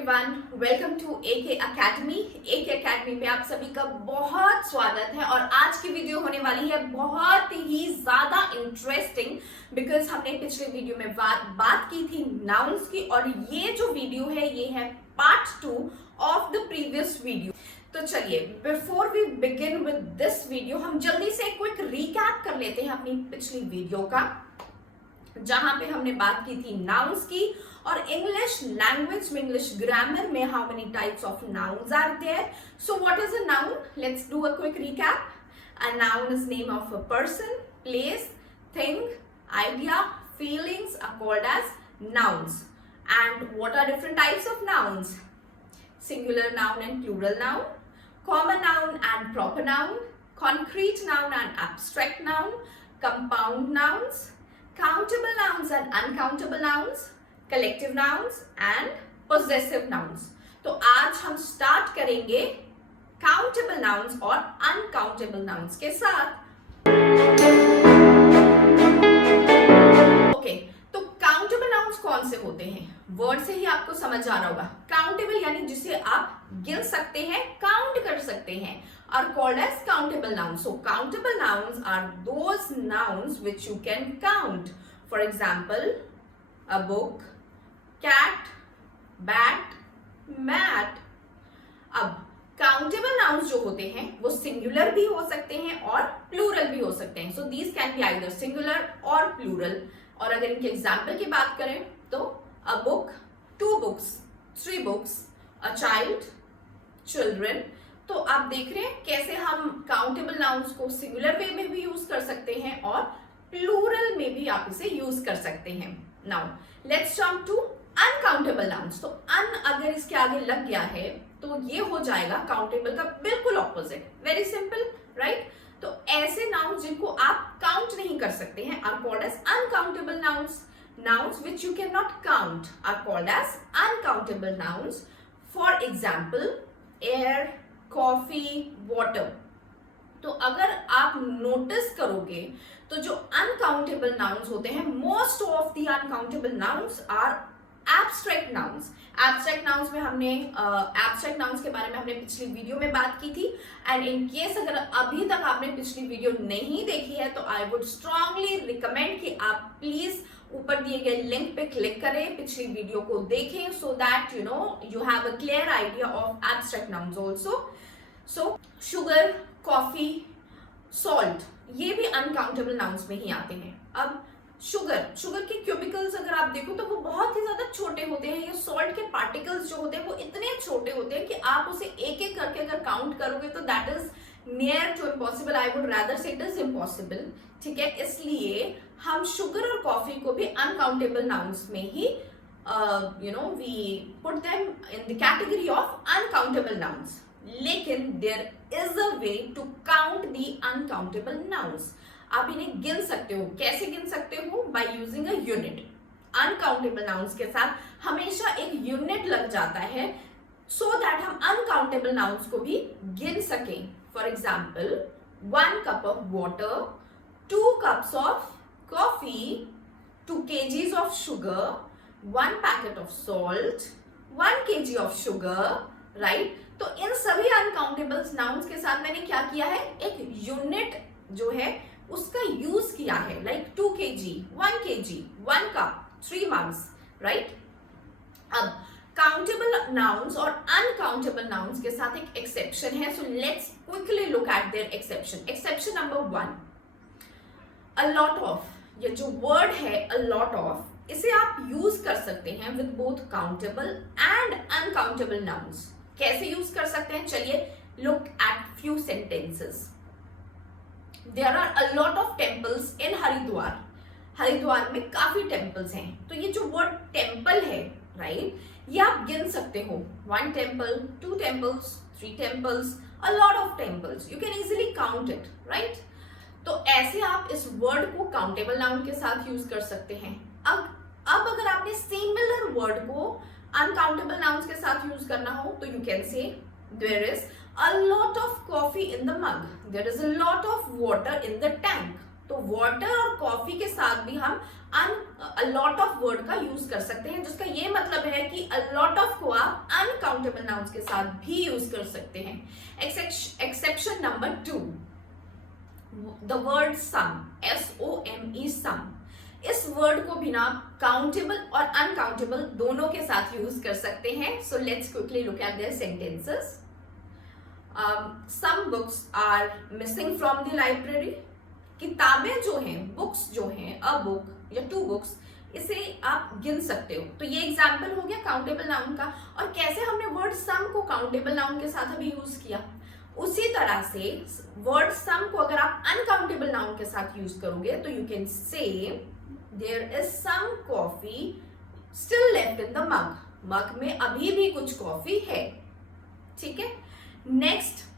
Everyone, welcome to AK academy. AK academy में आप सभी का बहुत स्वागत है और आज की वीडियो होने वाली है बहुत ही ज्यादा इंटरेस्टिंग बिकॉज हमने पिछले वीडियो में बात की थी नाउन्स की और ये जो वीडियो है ये है part 2 of the previous video. तो चलिए before we begin with this video हम जल्दी से क्विक रिकैप कर लेते हैं अपनी पिछली वीडियो का, जहां पे हमने बात की थी नाउन्स की और इंग्लिश लैंग्वेज में इंग्लिश ग्रामर में how many types of nouns are there. So what is a noun? Let's do a quick recap. A noun is name of a person, place, thing, idea, feelings are called as nouns. And what are different types of nouns? Singular noun and plural noun, common noun and proper noun, concrete noun and abstract noun, compound nouns, countable nouns and uncountable nouns, collective nouns and possessive nouns. तो आज हम start करेंगे countable nouns और uncountable nouns के साथ। Okay, तो countable nouns कौन से होते हैं? वर्ड से ही आपको समझ आ रहा होगा। काउंटेबल यानी जिसे आप गिन सकते हैं, काउंट कर सकते हैं, are called as countable nouns. So countable nouns are those nouns which you can count. For example, a book, cat, bat, mat. अब काउंटेबल नाउन्स जो होते हैं वो सिंगुलर भी हो सकते हैं और प्लूरल भी हो सकते हैं। So these can be either singular और प्लूरल। और अगर इनके एग्जाम्पल की बात करें तो a book, 2 books, 3 books, a child, children. तो आप देख रहे हैं कैसे हम काउंटेबल नाउन्स को सिंगुलर वे में भी यूज कर सकते हैं और प्लूरल में भी आप इसे यूज कर सकते हैं। Now let's jump to uncountable nouns. तो अन अगर इसके आगे लग गया है तो ये हो जाएगा काउंटेबल का बिल्कुल ऑपोजिट। Very simple, right? तो ऐसे नाउन्स जिनको आप काउंट नहीं कर सकते हैं are called as uncountable nouns. Nouns which you can not count are called as uncountable nouns. For example air, coffee, water. तो अगर आप नोटिस करोगे तो जो अनकाउंटेबल नाउन्स होते हैं, most of the uncountable nouns are abstract nouns. Abstract nouns में हमने एब्स्ट्रैक्ट नाउन्स के बारे में हमने पिछली वीडियो में बात की थी। एंड इन केस अगर अभी तक आपने पिछली वीडियो नहीं देखी है तो आई वुड स्ट्रांगली रिकमेंड कि आप प्लीज ऊपर दिए गए लिंक पे क्लिक करें, पिछली वीडियो को देखें, so that you know you have a clear idea of abstract nouns also. So sugar, coffee, salt, ये भी अनकाउंटेबल नाउन्स में ही आते हैं। अब शुगर के क्यूबिकल्स अगर आप देखो तो वो बहुत ही ज्यादा छोटे होते हैं। ये सॉल्ट के पार्टिकल्स जो होते हैं वो इतने छोटे होते हैं कि आप उसे एक एक करके अगर काउंट करोगे तो that is near to impossible. I would rather say it is impossible. ठीक है, इसलिए हम शुगर और कॉफी को भी अनकाउंटेबल नाउन्स में ही we put them in the category of uncountable nouns. लेकिन there is a way to count the uncountable nouns. आप इन्हें गिन सकते हो। कैसे गिन सकते हो? By using a unit. Uncountable nouns के साथ हमेशा एक यूनिट लग जाता है सो दैट हम अनकाउंटेबल नाउन्स को भी गिन सकें। For example 1 cup of water, 2 cups of coffee, 2 kgs of sugar, 1 packet of salt, 1 kg of sugar, right? तो इन सभी अनकाउंटेबल नाउन्स के साथ मैंने क्या किया है? एक यूनिट जो है उसका यूज किया है, like 2 kg, 1 kg, 1 cup, 3 mugs, right? अब काउंटेबल नाउन्स और अनकाउंटेबल नाउन्स के साथ एक एक्सेप्शन है। सो let's quickly look at there exception. Exception number 1, a lot of. ये जो वर्ड है अ लॉट ऑफ, इसे आप यूज कर सकते हैं with both countable and uncountable nouns. कैसे यूज कर सकते हैं? चलिए look at few sentences. There are a lot of temples in Haridwar. Haridwar में काफी टेम्पल्स हैं। तो ये जो वर्ड टेम्पल है, राइट, ये आप गिन सकते हो। 1 temple, 2 temples, 3 temples, a lot of temples. You can easily count it, right? तो ऐसे आप इस वर्ड को काउंटेबल नाउन के साथ यूज कर सकते हैं। अब अगर आपने सिमिलर वर्ड को अनकाउंटेबल नाउन्स के साथ यूज करना हो तो यू कैन से there is a lot of coffee in the mug, there is a lot of water in the tank। तो water और coffee के साथ भी हम a lot of वर्ड का यूज कर सकते हैं, जिसका ये मतलब है कि a lot of को आप अनकाउंटेबल नाउन्स के साथ भी यूज कर सकते हैं। Exception number 2, the word some, SOME, some. इस वर्ड को बिना काउंटेबल और अनकाउंटेबल दोनों के साथ यूज कर सकते हैं। So let's quickly look at their sentences. Some books are missing from the library. किताबें जो हैं, बुक्स जो हैं, अ बुक या 2 बुक्स, इसे आप गिन सकते हो। तो ये एग्जाम्पल हो गया काउंटेबल नाउन का। और कैसे हमने वर्ड सम को काउंटेबल नाउन के साथ अभी यूज किया, उसी तरह से वर्ड सम को अगर आप अनकाउंटेबल नाउन के साथ यूज करोगे तो you can say there is some coffee still left in the mug. Mug में अभी भी कुछ कॉफी है। ठीक है, next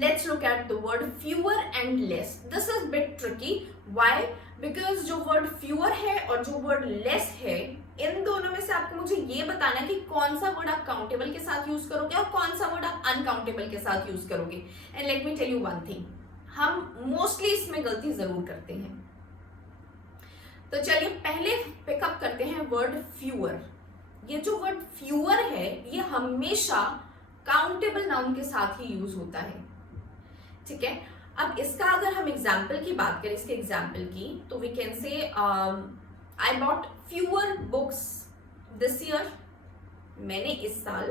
let's look at the word fewer and less. This is bit tricky. Why? Because जो word fewer है और जो word less है, इन दोनों में से आपको मुझे ये बताना है कि कौन सा वर्ड आप काउंटेबल के साथ यूज करोगे और कौन सा वर्ड आप अनकाउंटेबल के साथ यूज करोगे। And let me tell you one thing, हम मोस्टली इसमें गलती जरूर करते हैं। तो चलिए पहले पिकअप करते हैं वर्ड फ्यूअर। ये जो वर्ड फ्यूअर है ये हमेशा काउंटेबल नाउन के साथ ही यूज होता है। ठीक है, अब इसका अगर हम एग्जाम्पल की बात करें, इसके एग्जाम्पल की, तो we can say I bought fewer books this year. मैंने इस साल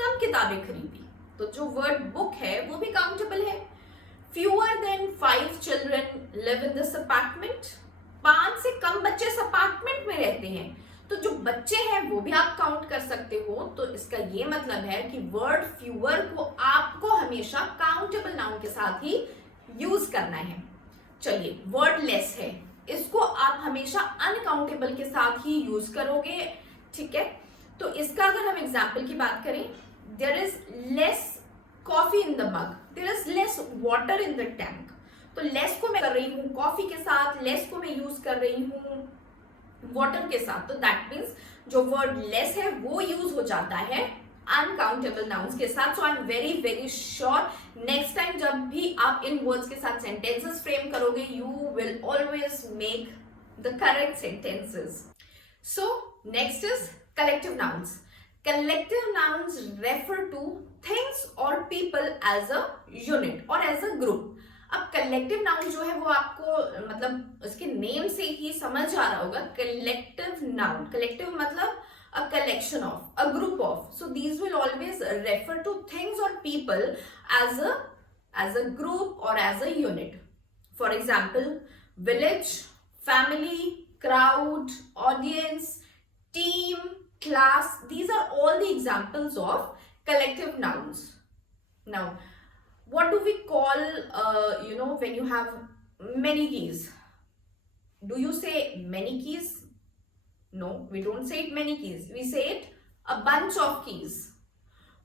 कम किताबें खरीदी। तो जो वर्ड बुक है वो भी काउंटेबल है। Fewer than 5 children live in this apartment. 5 से कम बच्चे इस अपार्टमेंट में रहते हैं। तो जो बच्चे हैं वो भी आप काउंट कर सकते हो। तो इसका ये मतलब है कि वर्ड फ्यूअर को आपको हमेशा काउंटेबल नाउन के साथ ही यूज करना है। चलिए, वर्ड लेस है, इसको आप हमेशा अनकाउंटेबल के साथ ही यूज करोगे। ठीक है, तो इसका अगर हम एग्जाम्पल की बात करें, there is less coffee in the mug, there is less water in the tank. तो लेस को मैं कर रही हूँ कॉफी के साथ, लेस को मैं यूज कर रही हूँ वाटर के साथ। तो दैट मीन्स जो वर्ड लेस है वो यूज हो जाता है अनकाउंटेबल नाउन्स के साथ। So I am very very sure next time जब भी आप इन वर्ड्स के साथ सेंटेंसेस फ्रेम करोगे, you will always make the correct sentences. So next is collective nouns. Collective nouns refer to things और पीपल एज अ यूनिट और as a group. अब कलेक्टिव नाउन जो है वो आपको मतलब उसके नेम से ही समझ आ रहा होगा। कलेक्टिव नाउन, कलेक्टिव मतलब a collection of, a group of. So these will always refer to things और पीपल एज अ ग्रुप और as a unit. For example, village, family, crowd, audience, team, class, these are all the examples of collective nouns. Now, what do we call, when you have many keys? Do you say many keys? No, we don't say it many keys. We say it a bunch of keys.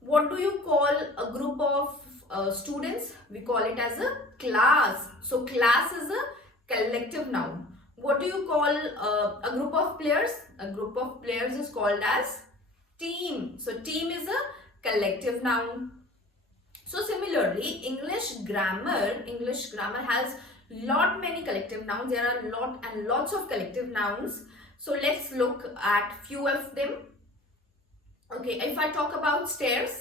What do you call a group of students? We call it as a class. So, class is a collective noun. What do you call a group of players? A group of players is called as team. So, team is a collective noun. So, similarly, English grammar has many collective nouns. There are lots of collective nouns. So, let's look at few of them. Okay, if I talk about stairs,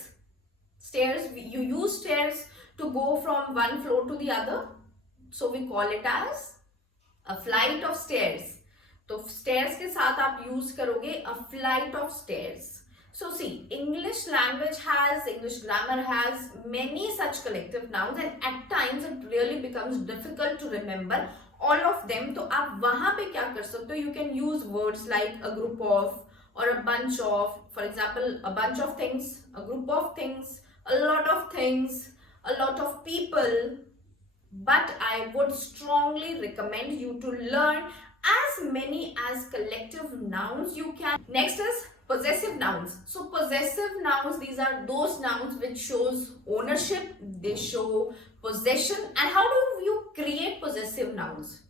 you use stairs to go from one floor to the other. So, we call it as a flight of stairs. तो stairs के साथ आप use करोगे a flight of stairs. So see, English grammar has many such collective nouns and at times it really becomes difficult to remember all of them. तो आप वहाँ पे क्या कर सकते हो? You can use words like a group of or a bunch of. For example, a bunch of things, a group of things, a lot of things, a lot of people. But I would strongly recommend you to learn as many as collective nouns you can. Next is possessive nouns. So possessive nouns, these are those nouns which shows ownership, they show possession. And how do you create possessive nouns?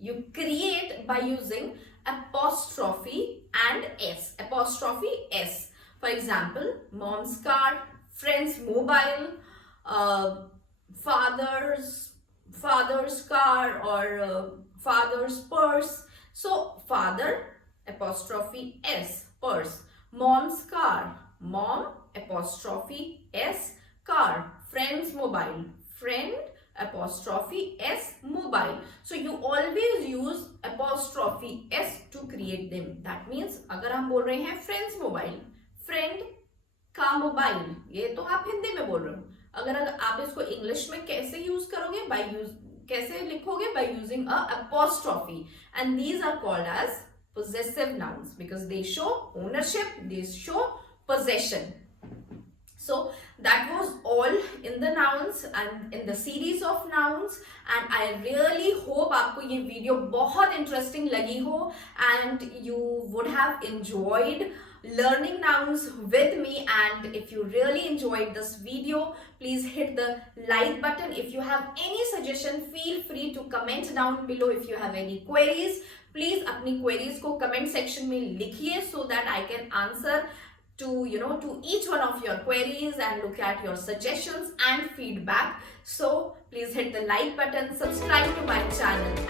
You create by using apostrophe and s. Apostrophe s. For example, mom's car, friend's mobile, father's car or father's purse. So father apostrophe s, purse. Mom's car, mom apostrophe s, car, friend's mobile, friend apostrophe s, mobile. So you always use apostrophe s to create them. That means अगर हम बोल रहे हैं friend's mobile, friend का mobile, ये तो आप हिंदी में बोल रहे हो. अगर आप इसको इंग्लिश में कैसे यूज करोगे, कैसे लिखोगे, by using a apostrophe, and these are called as possessive nouns because they show ownership, they show possession. So that was all in the nouns and in the series of nouns, and I really hope आपको ये video बहुत interesting लगी हो and you would have enjoyed learning nouns with me. And if you really enjoyed this video, please hit the like button. If you have any suggestion, feel free to comment down below. If you have any queries, please अपनी queries को comment section में लिखिए so that I can answer to each one of your queries and look at your suggestions and feedback. So please hit the like button, subscribe to my channel.